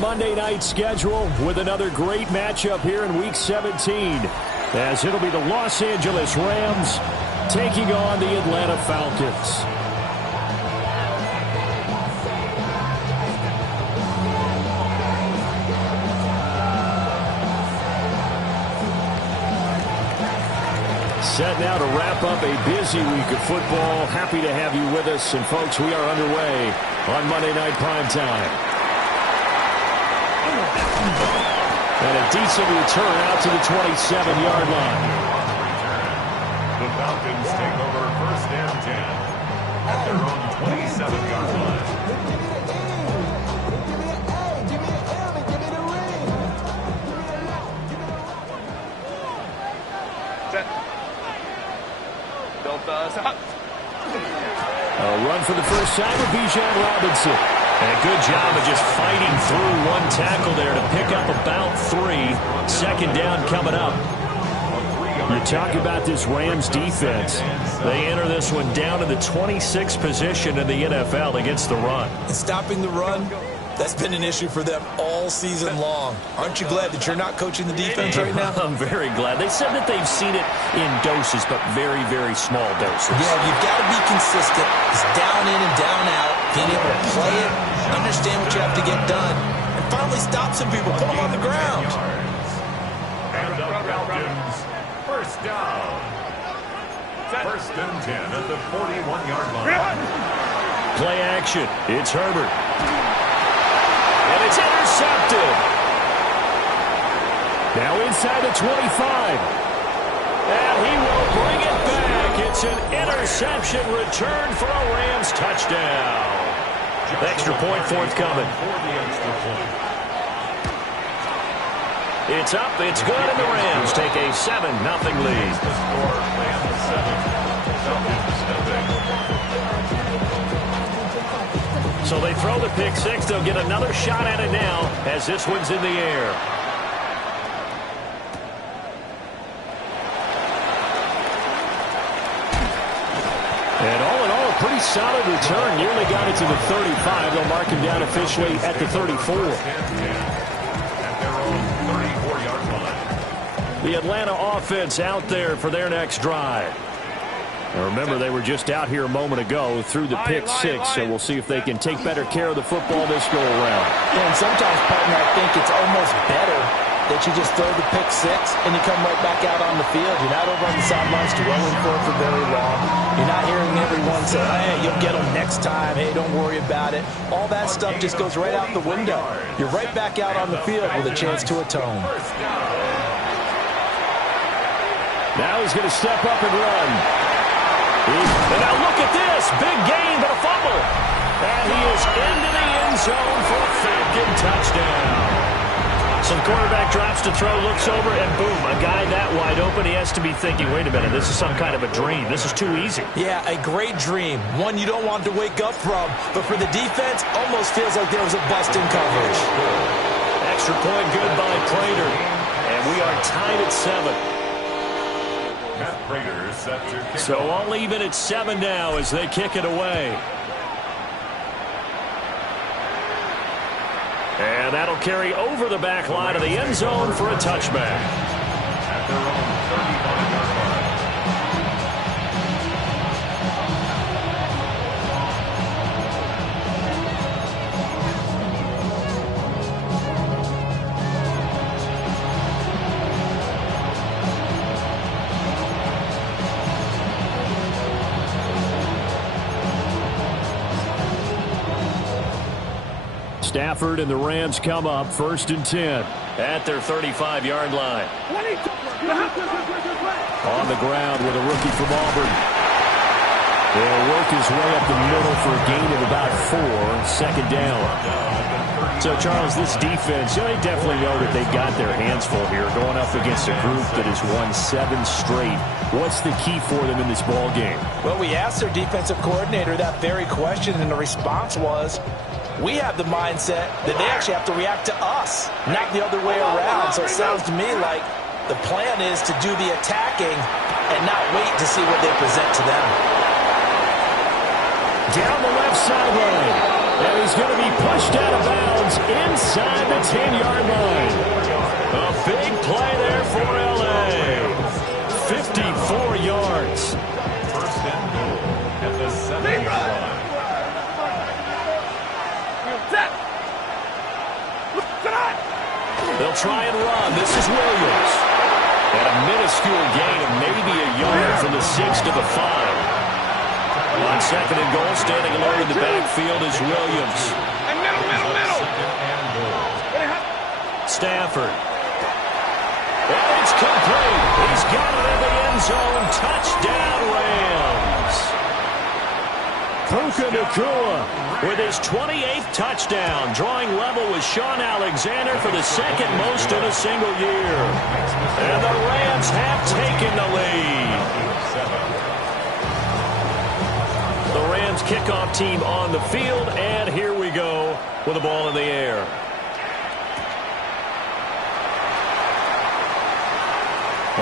Monday night schedule with another great matchup here in Week 17, as it'll be the Los Angeles Rams taking on the Atlanta Falcons. Set now to wrap up a busy week of football. Happy to have you with us. And, folks, we are underway on Monday Night Primetime. And a decent return out to the 27-yard line. The Falcons take over 1st and 10 at their own 27-yard line. A run for the first time with Bijan Robinson. And a good job of just fighting through one tackle there to pick up about 3. Second down coming up. You talk about this Rams defense. They enter this one down in the 26th position in the NFL against the run. And stopping the run, that's been an issue for them all season long. Aren't you glad that you're not coaching the defense right now? I'm very glad. They said that they've seen it in doses, but very, very small doses. Yeah, you've got to be consistent. It's down in and down out. Being able to play it, understand what you have to get done, and finally stop some people, put them on the ground. And the Falcons, first down. 1st and 10 at the 41-yard line. Play action. It's Herbert. And it's intercepted. Now inside the 25. And he will bring it back. It's an interception return for a Rams touchdown. Extra point forthcoming. It's up, it's good, and the Rams take a 7-0 lead. So they throw the pick six. They'll get another shot at it now as this one's in the air. And all in all, a pretty solid return. Nearly got it to the 35. They'll mark him down officially at the 34. The Atlanta offense out there for their next drive. Now remember, they were just out here a moment ago through the pick six, so we'll see if they can take better care of the football this go-around. Yeah, and sometimes, partner, I think it's almost better that you just throw the pick six and you come right back out on the field. You're not over on the sidelines dwelling for it for very long. You're not hearing everyone say, hey, you'll get them next time. Hey, don't worry about it. All that stuff just goes right out the window. You're right back out on the field with a chance to atone. Now he's going to step up and run. And now look at this. Big gain, but a fumble. And he is into the end zone for a Falcon touchdown. So the quarterback drops to throw, looks over, and boom, a guy that wide open. He has to be thinking, wait a minute, this is some kind of a dream. This is too easy. Yeah, a great dream. One you don't want to wake up from. But for the defense, almost feels like there was a bust in coverage. Extra point good by Prater. And we are tied at 7. So all even at 7 now as they kick it away. And that'll carry over the back line of the end zone for a touchback. At their own 35-yard line. Stafford and the Rams come up 1st and 10 at their 35-yard line. On the ground with a rookie from Auburn. They'll work his way up the middle for a gain of about 4, second down. So, Charles, this defense, they definitely know that they've got their hands full here going up against a group that has won 7 straight. What's the key for them in this ball game? Well, we asked their defensive coordinator that very question, and the response was, we have the mindset that they actually have to react to us, not the other way around. So it sounds to me like the plan is to do the attacking and not wait to see what they present to them. Down the left sideline. And he's going to be pushed out of bounds inside the They'll try and run. This is Williams. And a minuscule gain of maybe a yard from the 6 to the 5. On second and goal, standing alone in the backfield is Williams. Middle. Stafford. And it's complete. He's got it in the end zone. Touchdown, Rams. Puka Nacua with his 28th touchdown, drawing level with Sean Alexander for the second most in a single year. And the Rams have taken the lead. The Rams kickoff team on the field, and here we go with the ball in the air.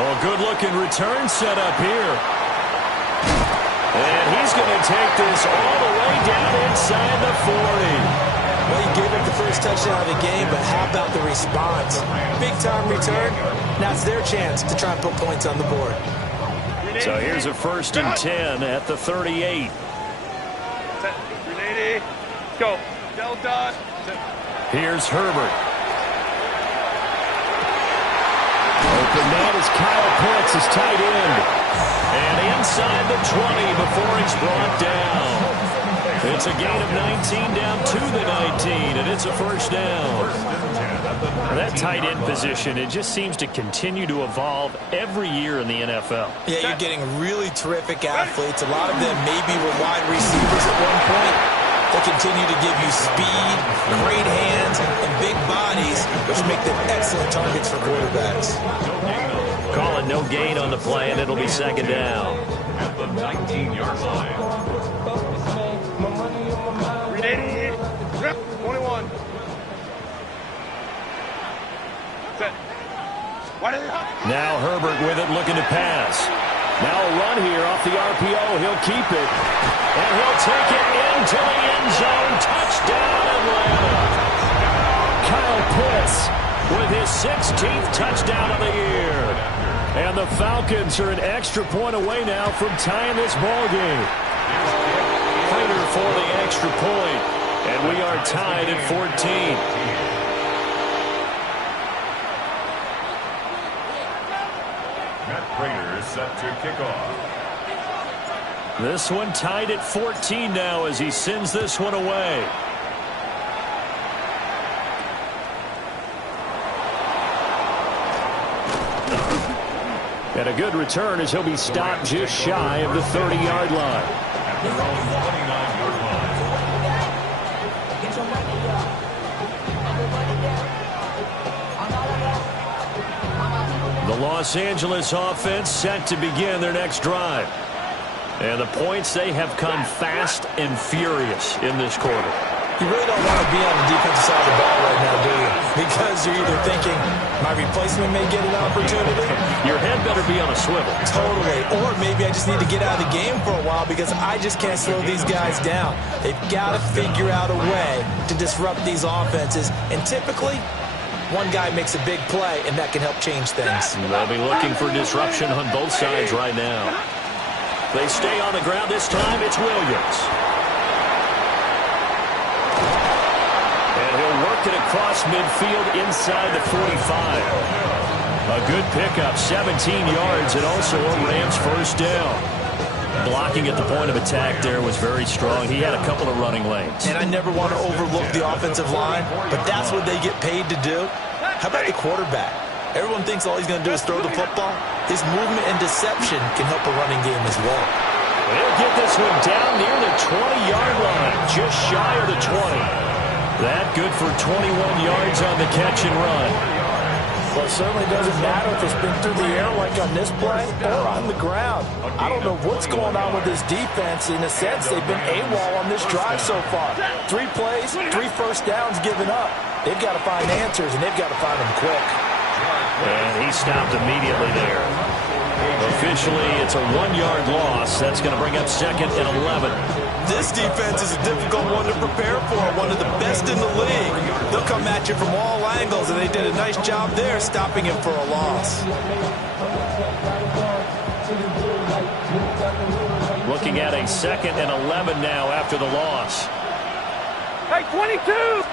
Oh, good-looking return set up here. And he's going to take this all the way down inside the 40. Well, he gave up the first touchdown of the game, but how about the response? Big-time return. Now it's their chance to try and put points on the board. So here's a 1st and 10 at the 38. Go. Delta. Here's Herbert. Open man is Kyle Pitts, his tight end. And inside the 20 before he's brought down. It's a gain of 19 down to the 19, and it's a 1st down. That tight end position, it just seems to continue to evolve every year in the NFL. Yeah, you're getting really terrific athletes. A lot of them maybe were wide receivers at one point. They continue to give you speed, great hands, and big bodies, which make them excellent targets for quarterbacks. Calling no gain on the play, and it'll be 2nd down. At the 19-yard line. 21. Set. Now Herbert with it, looking to pass. Now a run here off the RPO. He'll keep it. And he'll take it into the end zone. Touchdown, Atlanta. Kyle Pitts with his 16th touchdown of the year. And the Falcons are an extra point away now from tying this ball game. Fighter for the extra point. And we are tied at 14. Prater is set to kick off. This one tied at 14 now as he sends this one away. And a good return as he'll be stopped just shy of the 30-yard line. At their own 29-yard line. The Los Angeles offense set to begin their next drive. And the points, they have come fast and furious in this quarter. You really don't want to be on the defensive side of the ball right now, do you? Because you're either thinking, my replacement may get an opportunity. Your head better be on a swivel. Totally. Or maybe I just need to get out of the game for a while because I just can't slow these guys down. They've got to figure out a way to disrupt these offenses. And typically, one guy makes a big play, and that can help change things. They'll be looking for disruption on both sides right now. They stay on the ground this time. It's Williams. And he'll work it across midfield inside the 45. A good pickup, 17 yards, and also a Rams 1st down. Blocking at the point of attack there was very strong. He had a couple of running lanes. And I never want to overlook the offensive line, but that's what they get paid to do. How about the quarterback? Everyone thinks all he's going to do is throw the football. His movement and deception can help a running game as well. They'll get this one down near the 20-yard line, just shy of the 20. That good for 21 yards on the catch and run. Well, it certainly doesn't matter if it's been through the air like on this play or on the ground. I don't know what's going on with this defense. In a sense, they've been AWOL on this drive so far. 3 plays, 3 1st downs given up. They've got to find answers, and they've got to find them quick. And he stopped immediately there. Officially, it's a 1-yard loss. That's going to bring up 2nd and 11. This defense is a difficult one to prepare for, one of the best in the league. They'll come at you from all angles, and they did a nice job there stopping him for a loss. Looking at a 2nd and 11 now after the loss. Hey, 22!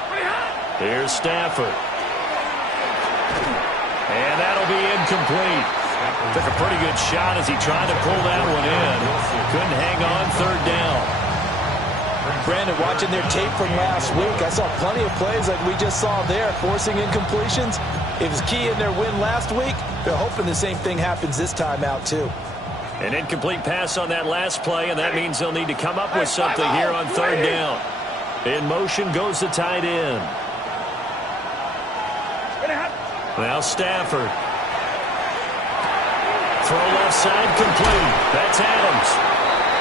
Here's Stafford. And that'll be incomplete. Took a pretty good shot as he tried to pull that one in. Couldn't hang on third down. Brandon, watching their tape from last week, I saw plenty of plays like we just saw there, forcing incompletions. It was key in their win last week. They're hoping the same thing happens this time out, too. An incomplete pass on that last play, and that means they'll need to come up with something here on third down. In motion goes the tight end. Now Stafford. Throw left side complete. That's Adams.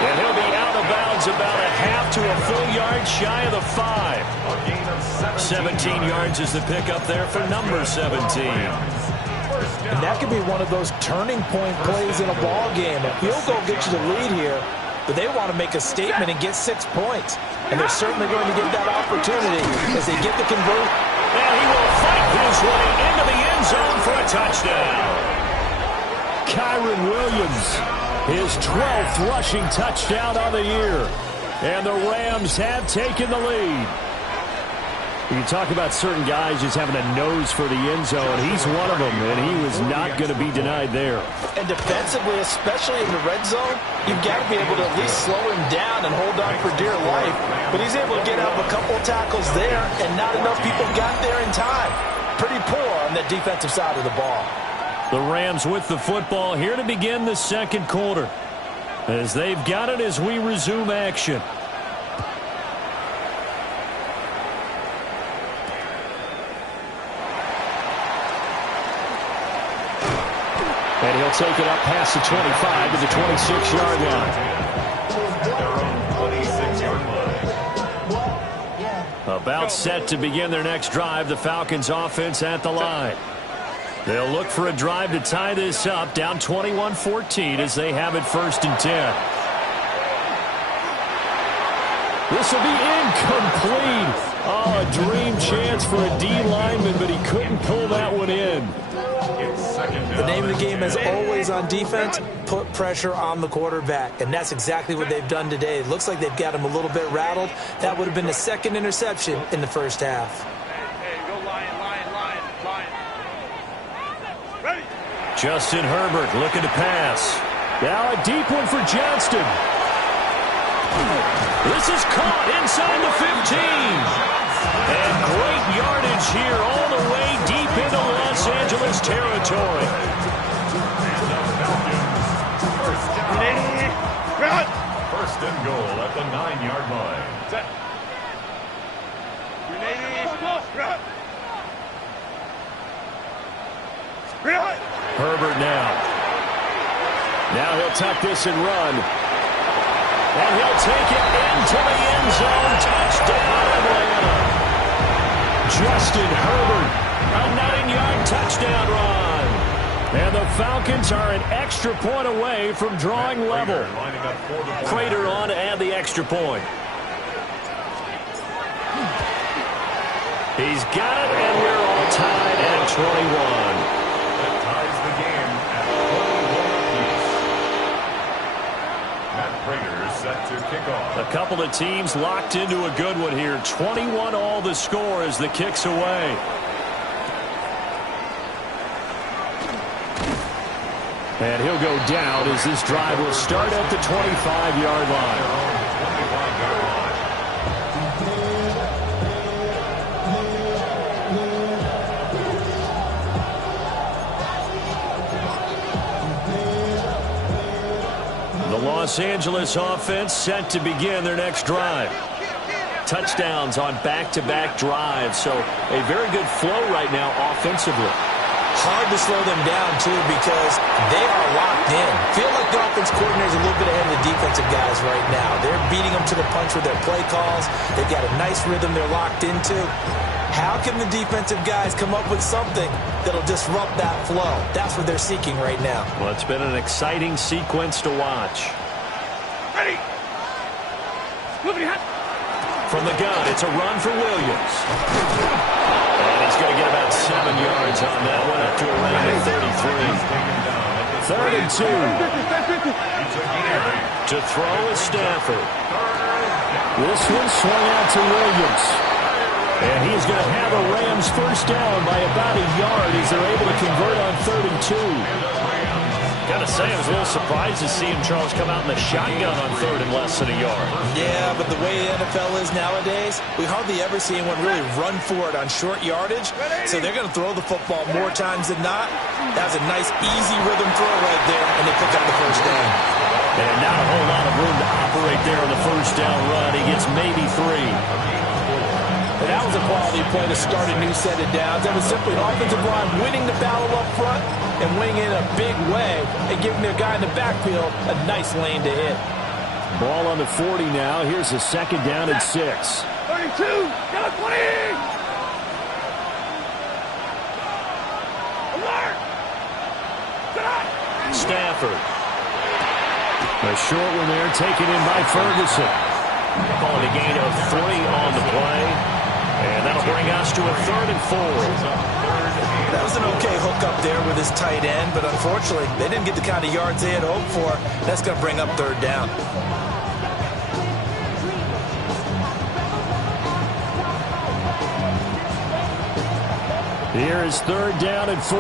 And he'll be out of bounds about a half to a full yard shy of the 5. 17 yards is the pickup there for number 17. And that could be one of those turning point plays in a ball game. A field goal gets you the lead here, but they want to make a statement and get 6 points. And they're certainly going to get that opportunity as they get the conversion. And he will fight his way into the end zone for a touchdown. Kyron Williams, his 12th rushing touchdown on the year. And the Rams have taken the lead. You talk about certain guys just having a nose for the end zone. He's one of them, and he was not going to be denied there. And defensively, especially in the red zone, you've got to be able to at least slow him down and hold on for dear life. But he's able to get out of a couple tackles there, and not enough people got there in time. Pretty poor on the defensive side of the ball. The Rams with the football here to begin the second quarter, as they've got it as we resume action. And he'll take it up past the 25 to the 26-yard line. About set to begin their next drive, the Falcons offense at the line. They'll look for a drive to tie this up, down 21-14 as they have it 1st and 10. This will be incomplete. Oh, a dream chance for a D lineman, but he couldn't pull that one in. The name of the game is always on defense, put pressure on the quarterback. And that's exactly what they've done today. It looks like they've got him a little bit rattled. That would have been the second interception in the first half. Hey, go Lion. Ready? Justin Herbert looking to pass. Now a deep one for Johnston. This is caught inside the 15. And great yardage here all the way deep into Los Angeles territory. First and goal at the 9-yard line. Set. Herbert now. Now he'll tuck this and run. And he'll take it into the end zone. Touchdown, Atlanta. Justin Herbert, a 9-yard touchdown run. And the Falcons are an extra point away from drawing level. Prater on to add the extra point. He's got it, and we're all tied at 21. That ties the game at 21 apiece. Matt Prater set to kick off. A couple of teams locked into a good one here. 21 all the score as the kick's away. And he'll go down as this drive will start at the 25-yard line. The Los Angeles offense set to begin their next drive. Touchdowns on back-to-back drives, so a very good flow right now offensively. Hard to slow them down, too, because they are locked in. Feel like the offense coordinator is a little bit ahead of the defensive guys right now. They're beating them to the punch with their play calls. They've got a nice rhythm they're locked into. How can the defensive guys come up with something that'll disrupt that flow? That's what they're seeking right now. Well, it's been an exciting sequence to watch. Ready. From the gun, it's a run for Williams. And he's going to get about 7 yards on that one up to around the 33. 3rd and 2. To throw is Stafford. This one swung out to Williams. And he's going to have a Rams first down by about a yard as they're able to convert on 3rd and 2. Gotta say, I was a little surprised to see him, Charles, come out in the shotgun on 3rd and less than a yard. Yeah, but the way the NFL is nowadays, we hardly ever see anyone really run for it on short yardage. So they're going to throw the football more times than not. That was a nice, easy rhythm throw right there, and they pick up the first down. And not a whole lot of room to operate there on the first down run. He gets maybe 3. And that was a quality play to start a new set of downs. That was simply an offensive line winning the battle up front and winning in a big way and giving their guy in the backfield a nice lane to hit. Ball on the 40 now. Here's a 2nd down and 6. 32, down 20. Alert. Stafford. A short one there taken in by Ferguson. Calling a gain of 3 on the play. And that'll bring us to a 3rd and 4. That was an okay hook up there with his tight end, but unfortunately, they didn't get the kind of yards they had hoped for. That's going to bring up 3rd down. Here is 3rd down and 4.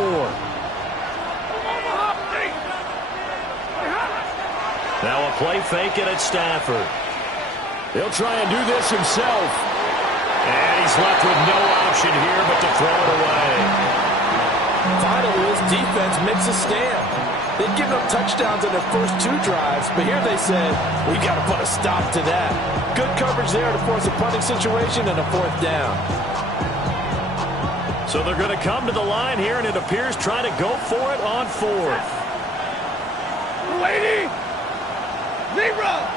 Now a play fake it at Stafford. He'll try and do this himself. And he's left with no option here but to throw it away. Finally, his defense makes a stand. They'd given up touchdowns on their first 2 drives, but here they said, we got to put a stop to that. Good coverage there to force a punting situation and a 4th down. So they're going to come to the line here, and it appears trying to go for it on 4th. Lady. Zebra.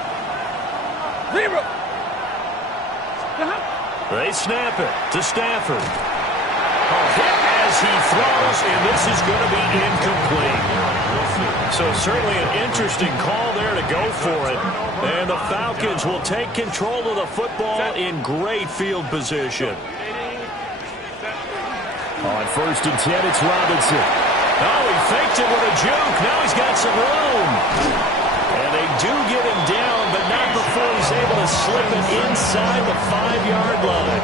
They snap it to Stafford. Hit as he throws, and this is going to be incomplete. So certainly an interesting call there to go for it. And the Falcons will take control of the football in great field position. On 1st and 10, it's Robinson. Oh, he faked it with a juke. Now he's got some room. And they do get him down, but not before he's able to slip it inside the 5-yard line.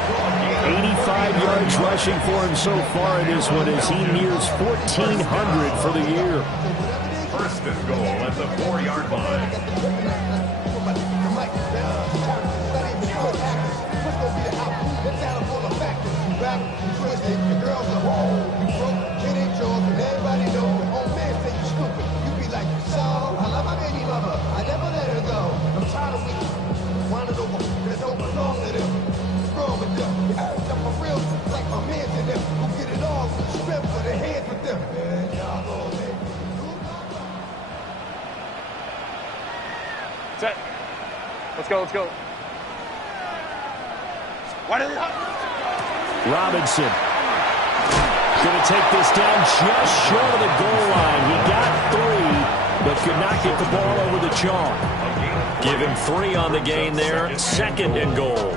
85 yards rushing for him so far in this one as he nears 1,400 for the year. 1st and goal at the 4-yard line. Set. Let's go. Why did it? Robinson going to take this down just short of the goal line. He got 3, but could not get the ball over the chalk. Give him 3 on the gain there. 2nd and goal.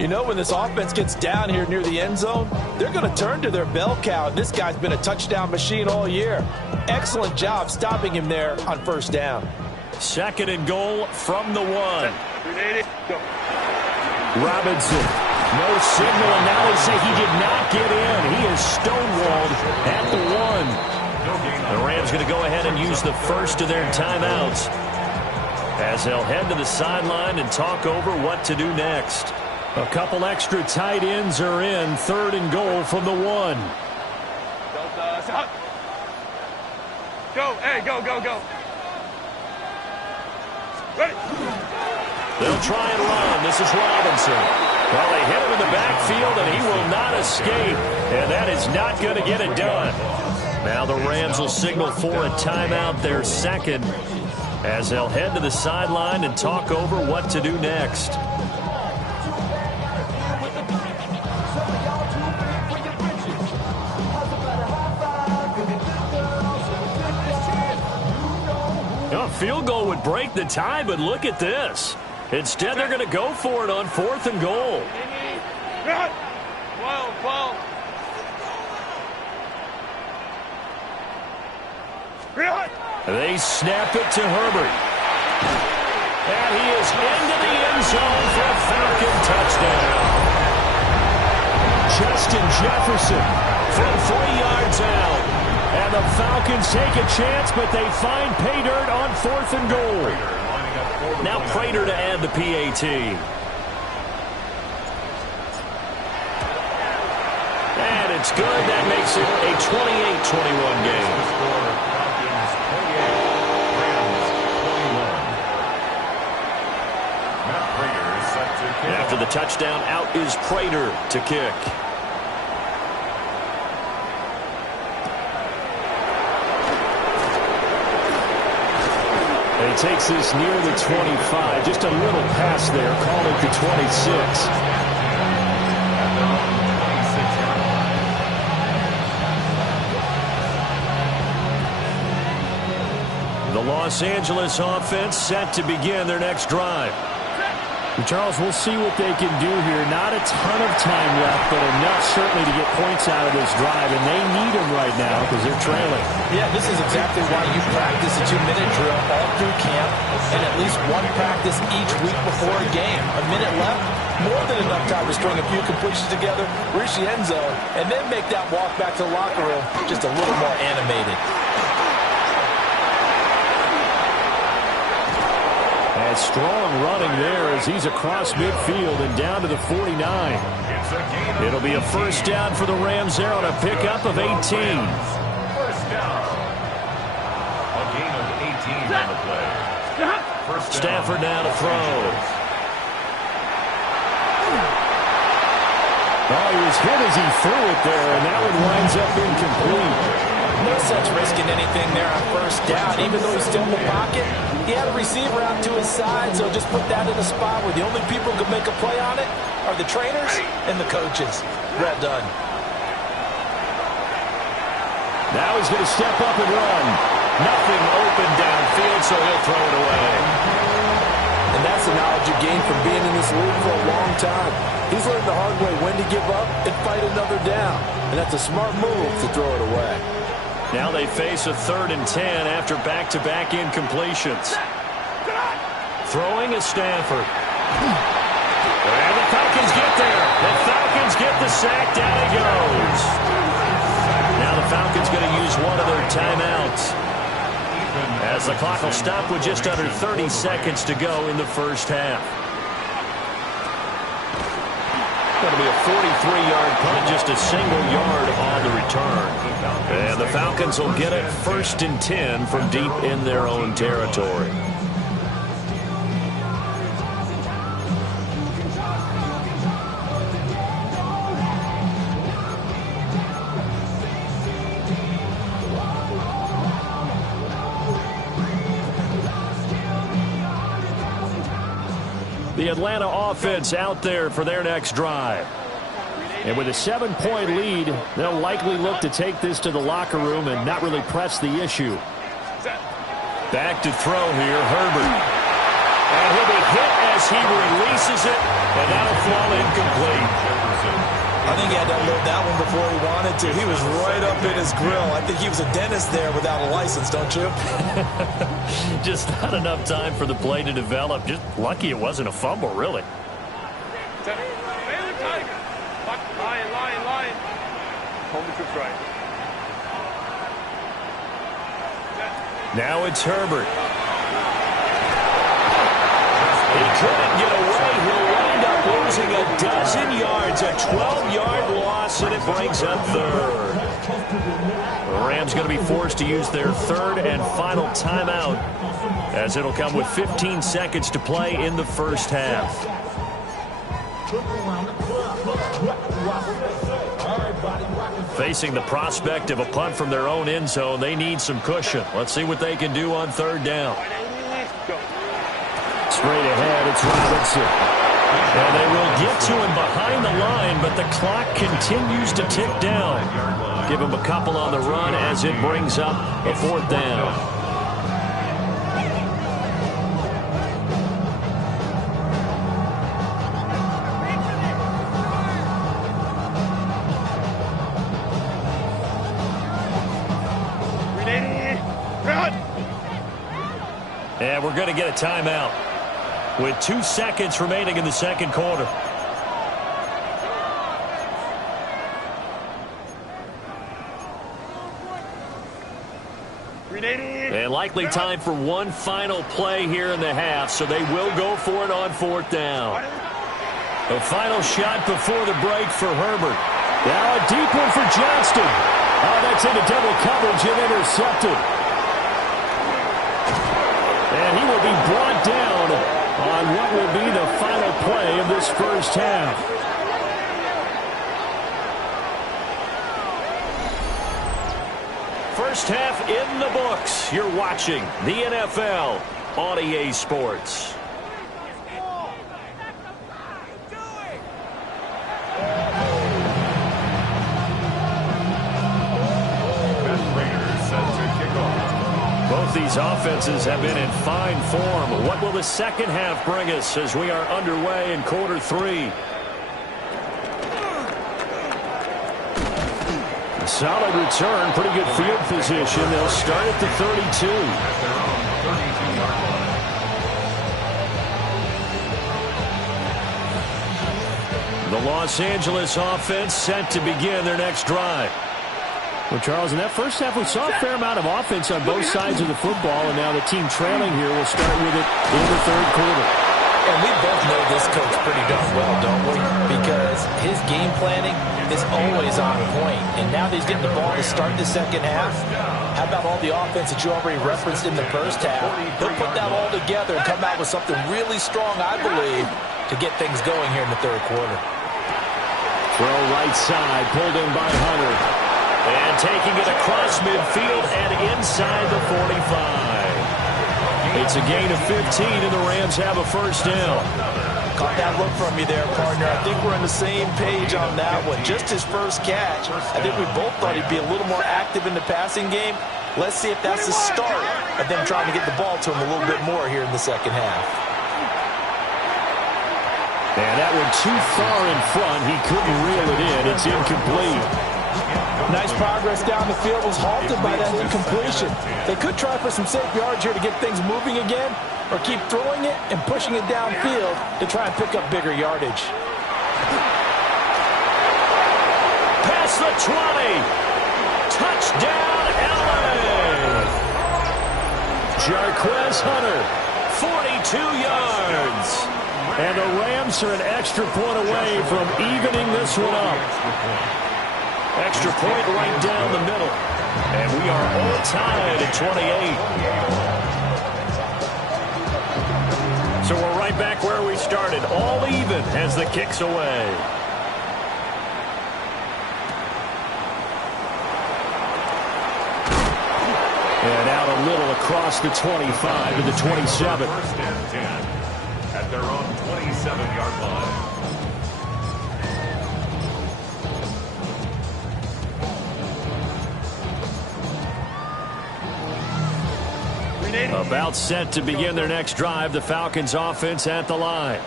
You know, when this offense gets down here near the end zone, they're going to turn to their bell cow. This guy's been a touchdown machine all year. Excellent job stopping him there on 1st down. 2nd and goal from the 1. Go. Robinson, no signal, and now they say he did not get in. He is stonewalled at the 1. The Rams going to go ahead and use the first of their timeouts as they'll head to the sideline and talk over what to do next. A couple extra tight ends are in. 3rd and goal from the 1. Go. Hey, go. Ready. They'll try and run. This is Robinson. Well, they hit him in the backfield, and he will not escape. And that is not going to get it done. Now the Rams will signal for a timeout, their 2nd, as they'll head to the sideline and talk over what to do next. A field goal would break the tie, but look at this. Instead, they're going to go for it on 4th and goal. 12. They snap it to Herbert. And he is into the end zone for a Falcon touchdown. Justin Jefferson from 3 yards out. And the Falcons take a chance, but they find pay dirt on 4th and goal. Now Prater to add the PAT. And it's good. That makes it a 28-21 game. After the touchdown, out is Prater to kick. And he takes this near the 25. Just a little pass there. Call it the 26. The Los Angeles offense set to begin their next drive. And Charles, we'll see what they can do here. Not a ton of time left, but enough certainly to get points out of this drive, and they need them right now because they're trailing. Yeah, this is exactly why you practice a 2-minute drill all through camp and at least one practice each week before a game. A minute left, more than enough time to string a few completions together, reach the end zone, and then make that walk back to the locker room just a little more animated. And strong running there as he's across midfield and down to the 49. It'll be a first down for the Rams there on a pickup of 18. First down. A gain of 18 on the play. First down. Stafford now to throw. Oh, he was hit as he threw it there, and that one winds up incomplete. No sense risking anything there on first down. Even though he's still in the pocket, he had a receiver out to his side, so just put that in a spot where the only people who can make a play on it are the trainers and the coaches. Well done. Now he's going to step up and run. Nothing open downfield, so he'll throw it away. And that's the knowledge you gain from being in this league for a long time. He's learned the hard way when to give up and fight another down. And that's a smart move to throw it away. Now they face a 3rd and 10 after back-to-back incompletions. Throwing is Stafford. And the Falcons get there. The Falcons get the sack. Down he goes. Now the Falcons going to use one of their timeouts, as the clock will stop with just under 30 seconds to go in the first half. Going to be a 43-yard punt, just a single yard on the return. And the Falcons will get it 1st and 10 from deep in their own territory. The Atlanta offense out there for their next drive. And with a 7-point lead, they'll likely look to take this to the locker room and not really press the issue. Back to throw here, Herbert. And he'll be hit as he releases it, and that'll fall incomplete. I think he had to unload that one before he wanted to. He was right up in his grill. I think he was a dentist there without a license, don't you? Just not enough time for the play to develop. Just lucky it wasn't a fumble, really. Line. Hold the troops right. Now it's Herbert. He couldn't get away. He'll wind up losing a dozen yards. A 12-yard loss, and it brings up 3rd. The Rams going to be forced to use their 3rd and final timeout, as it'll come with 15 seconds to play in the first half. Facing the prospect of a punt from their own end zone, they need some cushion. Let's see what they can do on 3rd down. Straight ahead, it's Robinson. And they will get to him behind the line, but the clock continues to tick down. Give him a couple on the run as it brings up a 4th down. And we're going to get a timeout with 2 seconds remaining in the second quarter. And likely time for one final play here in the half, so they will go for it on 4th down. A final shot before the break for Herbert. Now a deep one for Johnston. Oh, that's into double coverage and intercepted. And he will be brought down on what will be the final play of this first half. First half in the books. You're watching the NFL on EA Sports. Both these offenses have been in fine form. What will the second half bring us as we are underway in quarter 3? A solid return, pretty good field position. They'll start at the 32. The Los Angeles offense set to begin their next drive. Well, Charles, in that first half, we saw a fair amount of offense on both sides of the football, and now the team trailing here will start with it in the third quarter. And we both know this coach pretty darn well, don't we? Because his game planning is always on point. And now that he's getting the ball to start the second half, how about all the offense that you already referenced in the first half? He'll put that all together and come out with something really strong, I believe, to get things going here in the third quarter. Throw right side, pulled in by Hunter. And taking it across midfield and inside the 45. It's a gain of 15, and the Rams have a first down. Caught that look from you there, partner. I think we're on the same page on that one. Just his first catch. I think we both thought he'd be a little more active in the passing game. Let's see if that's the start of them trying to get the ball to him a little bit more here in the second half. And that one too far in front. He couldn't reel it in. It's incomplete. Nice progress down the field, was halted by that incompletion. They could try for some safe yards here to get things moving again, or keep throwing it and pushing it downfield to try and pick up bigger yardage. Past the 20. Touchdown, LA. Jarquez Hunter, 42 yards. And the Rams are an extra point away from evening this one up. Extra point right down the middle. And we are all tied at 28. So we're right back where we started. All even as the kick's away. And out a little across the 25 to the 27. First and 10 at their own 27-yard line. About set to begin their next drive, the Falcons offense at the line.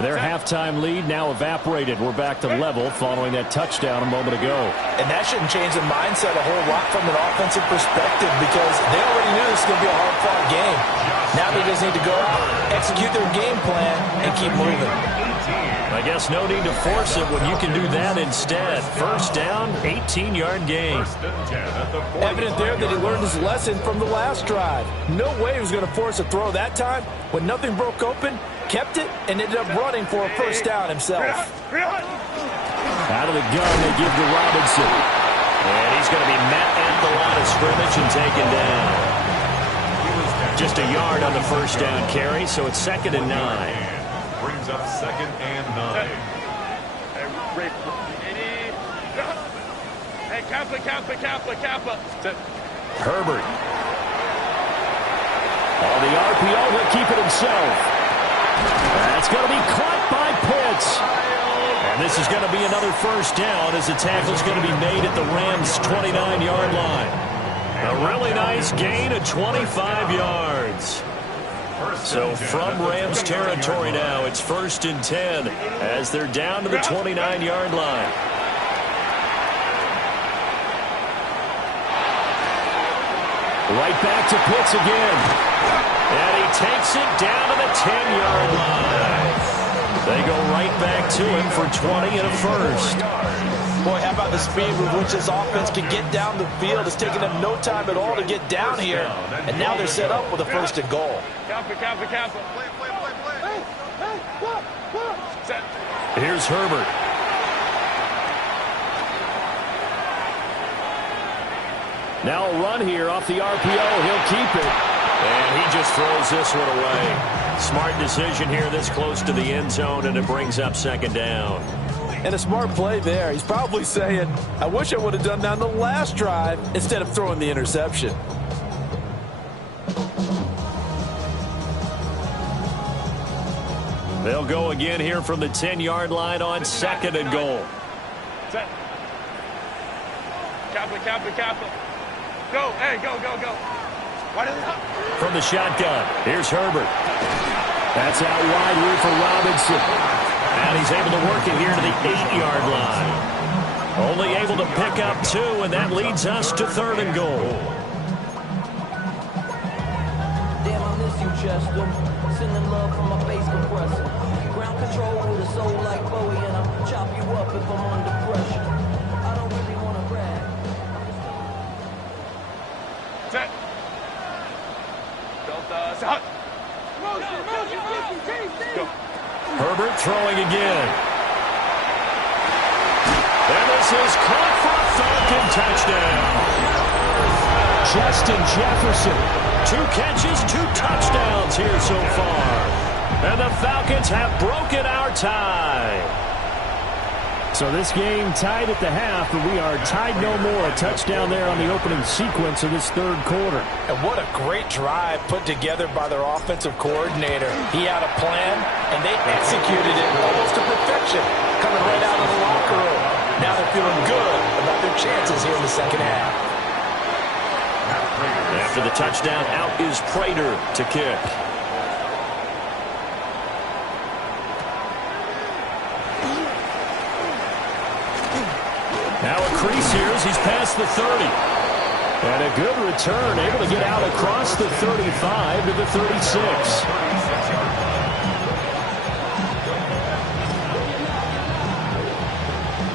Their halftime lead now evaporated. We're back to level following that touchdown a moment ago. And that shouldn't change the mindset a whole lot from an offensive perspective because they already knew this was going to be a hard-fought game. Now they just need to go out, execute their game plan, and keep moving. I guess no need to force it when you can do that instead. First down, 18-yard gain. Evident there that he learned his lesson from the last drive. No way he was going to force a throw that time. When nothing broke open, kept it, and ended up running for a first down himself. Out of the gun, they give to Robinson. And he's going to be met at the line of scrimmage and taken down. Just a yard on the first down carry, so it's 2nd and 9. Brings up 2nd and 9. Hey, Kappa. Herbert. On the RPO, he'll keep it himself. That's going to be caught by Pitts. And this is going to be another first down as the tackle's going to be made at the Rams' 29-yard line. A really nice gain of 25 yards. So from Rams territory now, it's 1st and 10 as they're down to the 29-yard line. Right back to Pitts again. And he takes it down to the 10-yard line. They go right back to him for 20 and a first. Boy, how about the speed with which this offense can get down the field? It's taking them no time at all to get down here. And now they're set up with a 1st and goal. Kappa. Set. Here's Herbert. Now a run here off the RPO. He'll keep it. And he just throws this one away. Smart decision here this close to the end zone, and it brings up 2nd down. And a smart play there. He's probably saying, I wish I would have done that on the last drive instead of throwing the interception. They'll go again here from the 10-yard line on 2nd and goal. Set. Kappa. Go. Hey, go. Why does it not? From the shotgun, here's Herbert. That's out wide here for Robinson. And he's able to work it here to the 8-yard line. Only able to pick up 2, and that leads us to 3rd and goal. Damn, I miss you, Chester. Sending love from my face compressor. Ground control with a soul like Bowie, and I'll chop you up if I'm under pressure. I don't really want to brag. Set. Delta, set. Go. Herbert throwing again. And this is caught for a Falcon touchdown. Justin Jefferson. 2 catches, 2 touchdowns here so far. And the Falcons have broken our tie. So this game tied at the half, but we are tied no more. A touchdown there on the opening sequence of this 3rd quarter. And what a great drive put together by their offensive coordinator. He had a plan, and they executed it almost to perfection, coming right out of the locker room. Now they're feeling good about their chances here in the 2nd half. After the touchdown, out is Prater to kick. Now a crease here as he's past the 30. And a good return, able to get out across the 35 to the 36.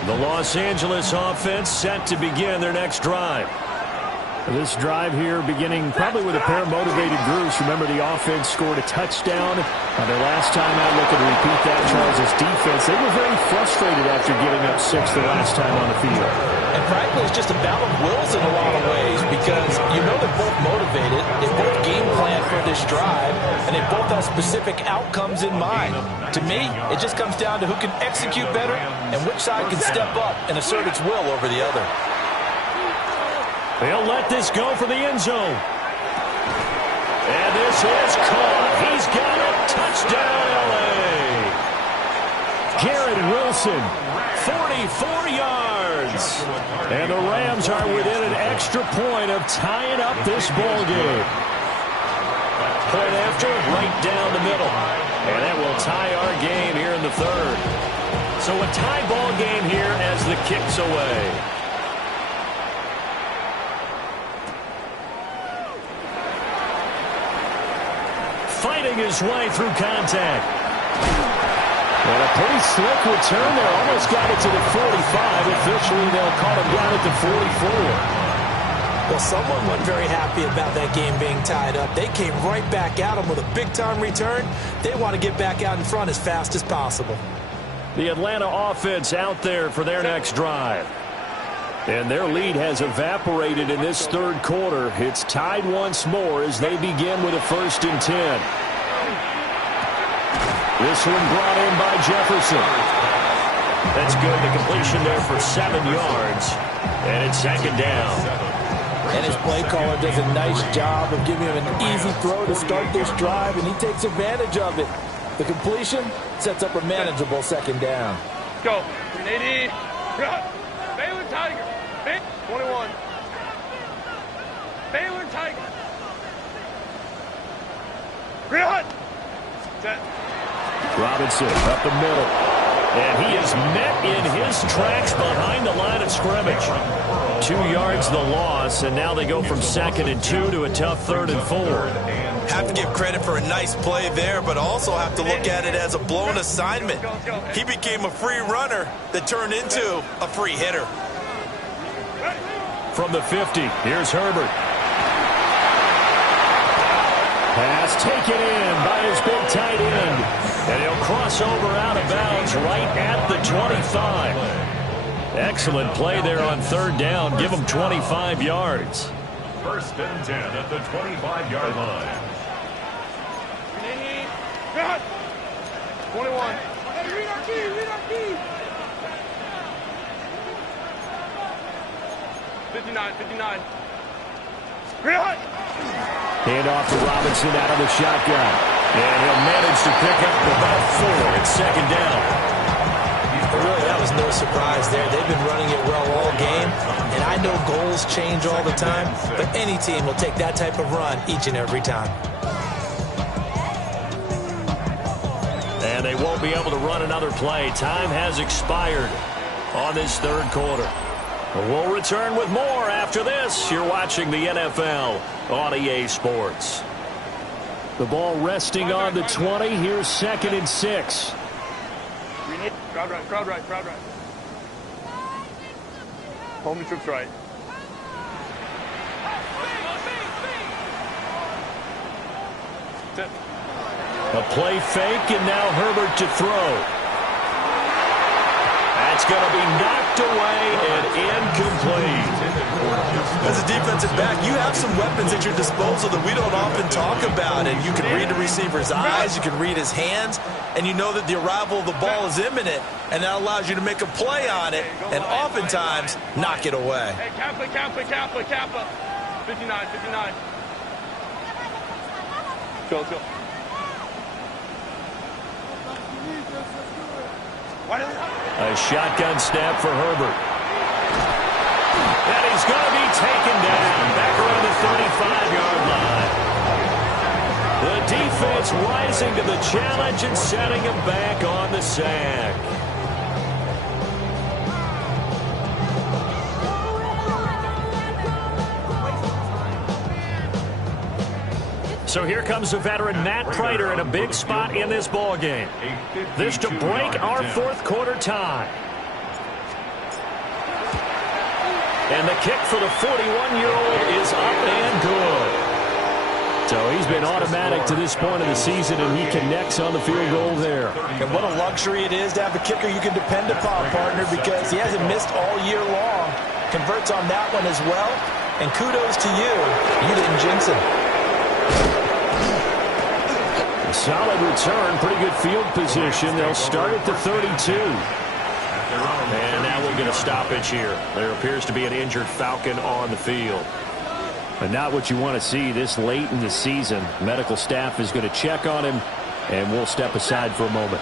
The Los Angeles offense set to begin their next drive. This drive here beginning probably with a pair of motivated groups. Remember, the offense scored a touchdown on their last time out. Looking to repeat that. Charles' defense, they were very frustrated after giving up 6 the last time on the field. And frankly, it's just a battle of wills in a lot of ways because you know they're both motivated. They both game plan for this drive, and they both have specific outcomes in mind. To me, it just comes down to who can execute better and which side can step up and assert its will over the other. They'll let this go for the end zone. And this is caught. He's got it. Touchdown, L.A. Garrett Wilson. 44 yards. And the Rams are within an extra point of tying up this ball game. Point after, right down the middle. And that will tie our game here in the 3rd. So a tie ball game here as the kick's away. Fighting his way through contact. And a pretty slick return there. Almost got it to the 45. Officially, they'll call him down at the 44. Well, someone wasn't very happy about that game being tied up. They came right back at him with a big-time return. They want to get back out in front as fast as possible. The Atlanta offense out there for their next drive. And their lead has evaporated in this 3rd quarter. It's tied once more as they begin with a 1st and 10. This one brought in by Jefferson. That's good. The completion there for 7 yards. And it's 2nd down. And his play caller does a nice job of giving him an easy throw to start this drive, and he takes advantage of it. The completion sets up a manageable 2nd down. Go. 80. Baylor Tiger. 21. Baylor Tiger. Set. Robinson up the middle. And he is met in his tracks behind the line of scrimmage. 2 yards the loss, and now they go from 2nd and 2 to a tough 3rd and 4. Have to give credit for a nice play there, but also have to look at it as a blown assignment. He became a free runner that turned into a free hitter. From the 50, here's Herbert. Pass taken in by his big tight end. And he'll cross over out of bounds right at the 25. Excellent play there on 3rd down. Give him 25 yards. 1st and 10 at the 25-yard line. 21. Read our key. 59. Hand off to Robinson out of the shotgun. And he'll manage to pick up about 4 at 2nd down. Really, that was no surprise there. They've been running it well all game, and I know goals change all the time, but any team will take that type of run each and every time. And they won't be able to run another play. Time has expired on this 3rd quarter. We'll return with more after this. You're watching the NFL on EA Sports. The ball resting on the 20. Here's 2nd and 6. Crowd right. Home and trips right. A play fake, and now Herbert to throw. That's going to be knocked away and incomplete. As a defensive back, you have some weapons at your disposal that we don't often talk about. And you can read the receiver's eyes, you can read his hands, and you know that the arrival of the ball is imminent, and that allows you to make a play on it and oftentimes knock it away. Hey, Kappa. 59. Go. A shotgun snap for Herbert. And he's going to be taken down back around the 35-yard line. The defense rising to the challenge and setting him back on the sack. So here comes the veteran Matt Prater in a big spot in this ball game. This to break our 4th quarter tie. And the kick for the 41-year-old is up and good. So he's been automatic to this point of the season, and he connects on the field goal there. And what a luxury it is to have a kicker you can depend upon, partner, because he hasn't missed all year long. Converts on that one as well. And kudos to you. You didn't jinx him. Solid return, pretty good field position. They'll start at the 32. And now we'll get a stoppage here. There appears to be an injured Falcon on the field. But not what you want to see this late in the season. Medical staff is going to check on him, and we'll step aside for a moment.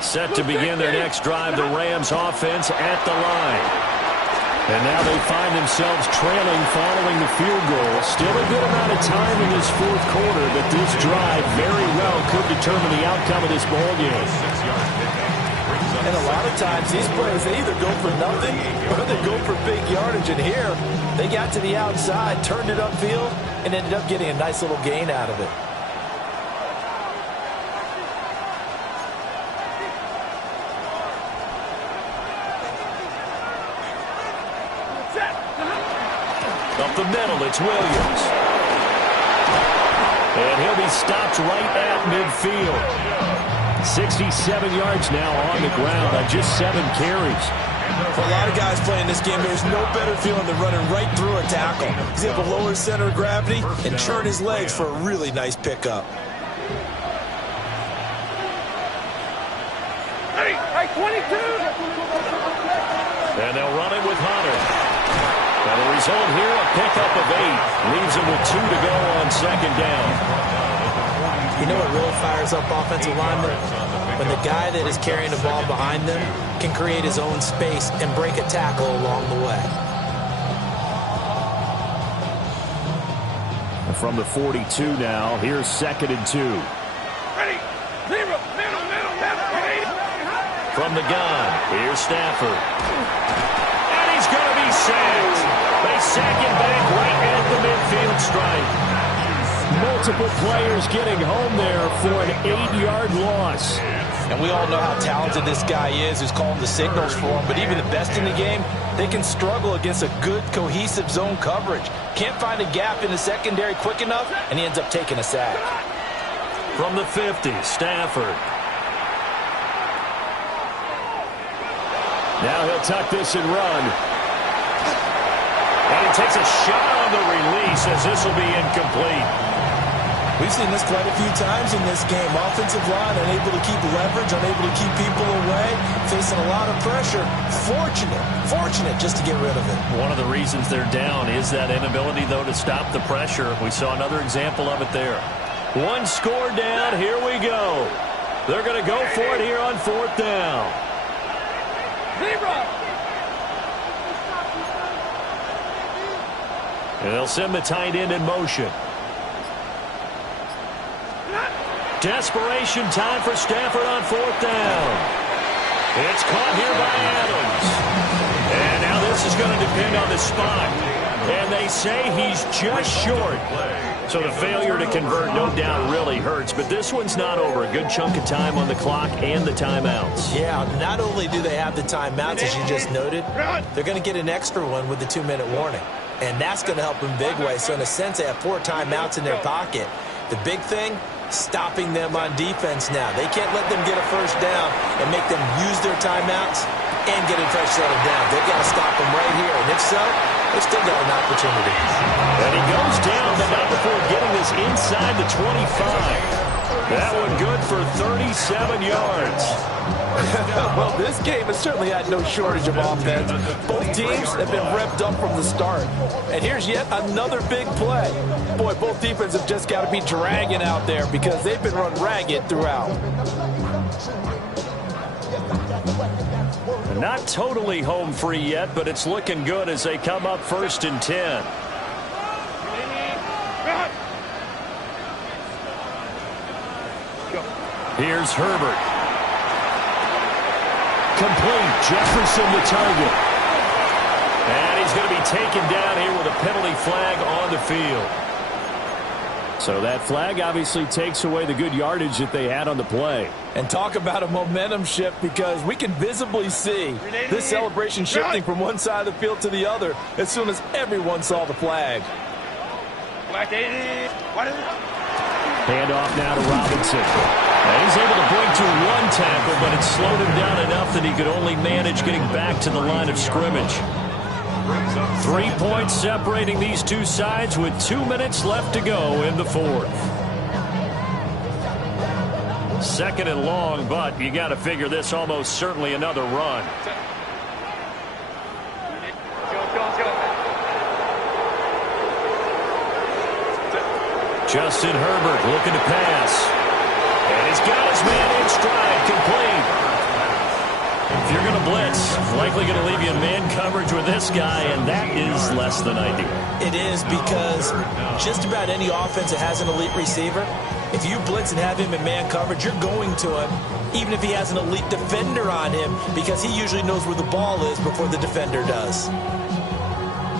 Set to begin their next drive, the Rams offense at the line. And now they find themselves trailing following the field goal. Still a good amount of time in this 4th quarter, but this drive very well could determine the outcome of this ball game. And a lot of times these plays, they either go for nothing or they go for big yardage. And here, they got to the outside, turned it upfield, and ended up getting a nice little gain out of it. Up the middle, it's Williams. And he'll be stopped right at midfield. 67 yards now on the ground on just 7 carries. For a lot of guys playing this game, there's no better feeling than running right through a tackle. He's able to lower his center of gravity and churn his legs for a really nice pickup. Hey, 22! And they'll run it with Hunter. And the result here, a pickup of 8. Leaves him with 2 to go on 2nd down. You know what really fires up offensive linemen? When the guy that is carrying the ball behind them can create his own space and break a tackle along the way. And from the 42 now, here's 2nd and 2. Ready? Zero. Middle. From the gun, here's Stafford. And he's going to be sacked. They sack him back right at the midfield stripe. Multiple players getting home there for an 8-yard loss. And we all know how talented this guy is who's calling the signals for him. But even the best in the game, they can struggle against a good, cohesive zone coverage. Can't find a gap in the secondary quick enough, and he ends up taking a sack. From the 50, Stafford. Now he'll tuck this and run. And he takes a shot on the release as this will be incomplete. We've seen this quite a few times in this game. Offensive line unable to keep leverage, unable to keep people away, facing a lot of pressure. Fortunate just to get rid of it. One of the reasons they're down is that inability, though, to stop the pressure. We saw another example of it there. One score down. Here we go. They're going to go for it here on 4th down. And they'll send the tight end in motion. Desperation time for Stafford on 4th down. It's caught here by Adams. And now this is going to depend on the spot. And they say he's just short. So the failure to convert, no doubt, really hurts. But this one's not over. A good chunk of time on the clock and the timeouts. Yeah, not only do they have the timeouts, as you just noted, they're going to get an extra one with the 2-minute warning. And that's going to help in big way. So in a sense, they have 4 timeouts in their pocket. The big thing, stopping them on defense now. They can't let them get a first down and make them use their timeouts and get a fresh set of downs. They've got to stop them right here. And if so, they've still got an opportunity. And he goes down, but not before getting this inside the 25. That one good for 37 yards. Well, this game has certainly had no shortage of offense. Both teams have been revved up from the start. And here's yet another big play. Boy, both defenses have just got to be dragging out there because they've been run ragged throughout. Not totally home free yet, but it's looking good as they come up 1st and 10. Here's Herbert. Complete. Jefferson the target. And he's going to be taken down here with a penalty flag on the field. So that flag obviously takes away the good yardage that they had on the play. And talk about a momentum shift, because we can visibly see this celebration shifting from one side of the field to the other as soon as everyone saw the flag. Handoff now to Robinson. And he's able to bring to 1 tackle, but it slowed him down enough that he could only manage getting back to the line of scrimmage. 3 points separating these two sides with 2 minutes left to go in the 4th. 2nd and long, but you got to figure this almost certainly another run. Justin Herbert looking to pass. And he's got his man in stride, complete. If you're going to blitz, likely going to leave you in man coverage with this guy, and that is less than ideal. It is, because just about any offense that has an elite receiver, if you blitz and have him in man coverage, you're going to him, even if he has an elite defender on him, because he usually knows where the ball is before the defender does.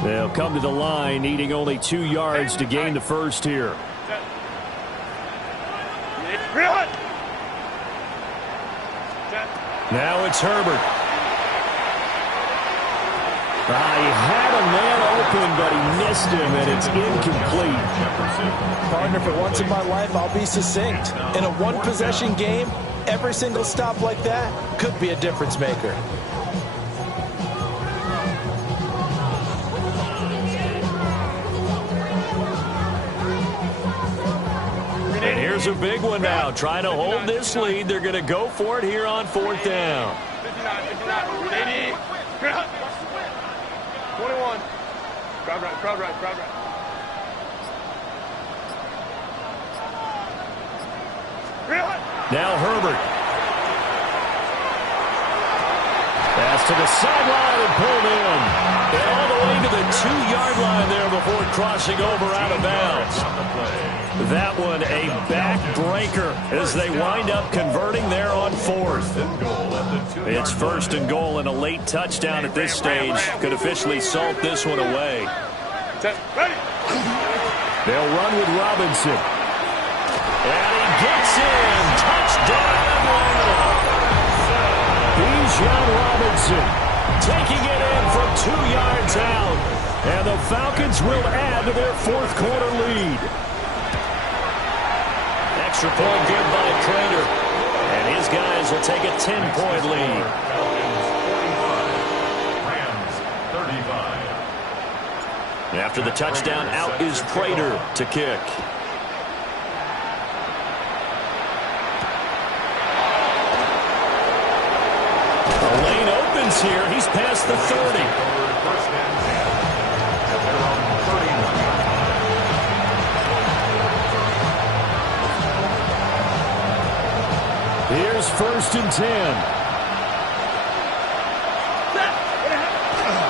They'll come to the line, needing only 2 yards to gain the first here. Now it's Herbert. He had a man open, but he missed him, and it's incomplete. Partner, for once in my life, I'll be succinct. In a one-possession game, every single stop like that could be a difference maker. And here's a big one now. Trying to hold this lead. They're going to go for it here on 4th down. 21. Crowd right, crowd right, crowd right. Now Herbert. Pass to the sideline and pulled in. And all the way to the 2-yard line there before before crossing over out of bounds. That one a backbreaker as they wind up converting there on fourth. It's first and goal, and a late touchdown at this stage could officially salt this one away. They'll run with Robinson. And he gets in. Touchdown, Atlanta. Bijan Robinson Taking it in from 2 yards out. and the Falcons will add to their fourth quarter lead. Extra point good by Prater. And his guys will take a 10-point lead. Rams 35. After the touchdown, out is Prater to kick. The lane opens here. He's past the 30. First and 10 at their own 39. Here's first and 10.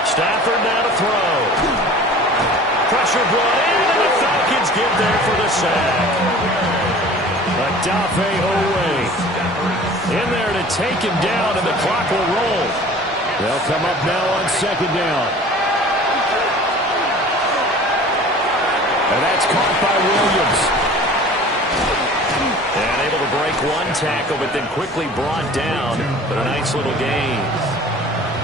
Stafford now to throw. Pressure brought in, and the Falcons get there for the sack. Adafe Owe in there to take him down, and the clock will roll. They'll come up now on second down. And that's caught by Williams. And able to break one tackle, but then quickly brought down. But a nice little gain.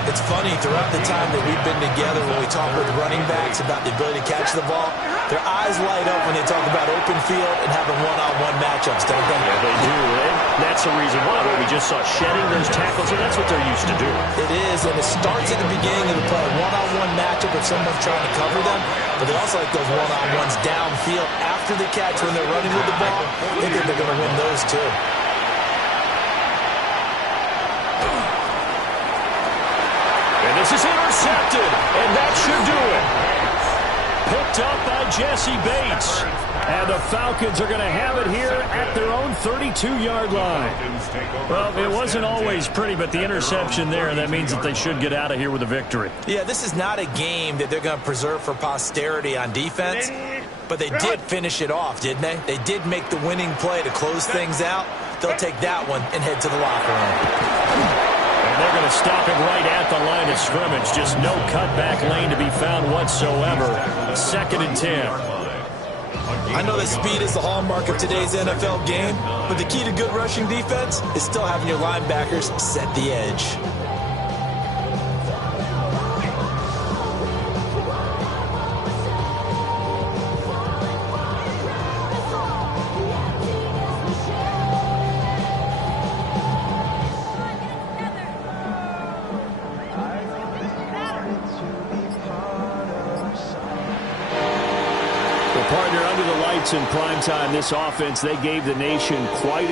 It's funny, throughout the time that we've been together, when we talk with running backs about the ability to catch the ball, their eyes light up when they talk about open field and having one-on-one matchups, don't they? Yeah, they do. And that's the reason why we just saw shedding those tackles, and that's what they're used to do. It is, and it starts at the beginning of the play. One-on-one matchup if someone's trying to cover them, but they also like those one-on-ones downfield after the catch when they're running with the ball. They think they're going to win those too. And this is intercepted, and that should do it. Picked up by Jesse Bates. And the Falcons are going to have it here at their own 32-yard line. Well, it wasn't always pretty, but the interception there, that means that they should get out of here with a victory. Yeah, this is not a game that they're going to preserve for posterity on defense, but they did finish it off, didn't they? They did make the winning play to close things out. They'll take that one and head to the locker room. They're going to stop it right at the line of scrimmage. Just no cutback lane to be found whatsoever. Second and 10. I know that speed is the hallmark of today's NFL game, but the key to good rushing defense is still having your linebackers set the edge. Partner, under the lights in primetime, this offense, they gave the nation quite a